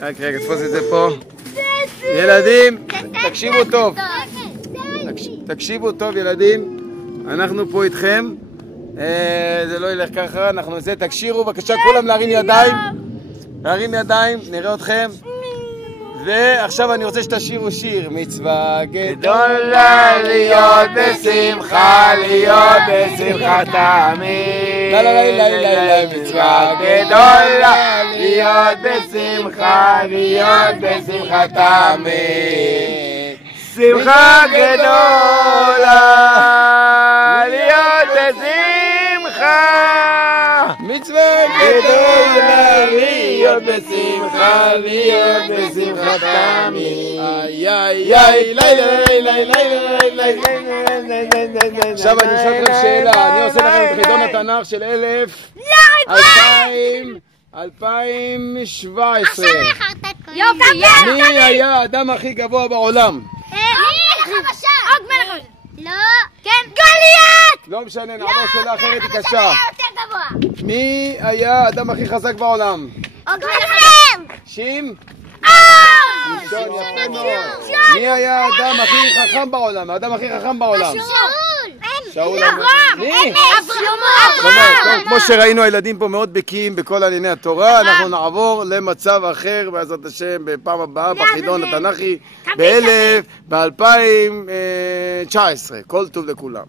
רק רגע, תפוס את זה פה. ילדים, תקשיבו טוב. תקשיבו טוב, ילדים. אנחנו פה איתכם. זה לא ילך ככה, אנחנו נעשה. תקשירו, בבקשה, כולם להרים ידיים. להרים ידיים, נראה אתכם. ועכשיו אני רוצה שתשירו שיר. מצווה גדולה להיות בשמחה, להיות בשמחה תמיד. לא, מצווה גדולה להיות בשמחה, להיות בשמחה תמיד. שמחה גדולה להיות בשמחה. מצווה גדולה להיות בשמחה, להיות בשמחה תמיד. עכשיו אני אשאל לכם שאלה, אני עושה לכם את חידון התנ"ך של 2017. מי היה האדם הכי גבוה בעולם? לא. כן. גוליית! לא משנה, נעבור שאלה אחרת היא קשה. מי היה האדם הכי חזק בעולם? שמשון. מי היה האדם הכי חכם בעולם? האדם הכי חכם בעולם? שאול. מי? כמו שראינו, הילדים פה מאוד בקיאים בכל ענייני התורה. אנחנו נעבור למצב אחר בעזרת השם בפעם הבאה בחידון התנ"כי ב-2019. כל טוב לכולם.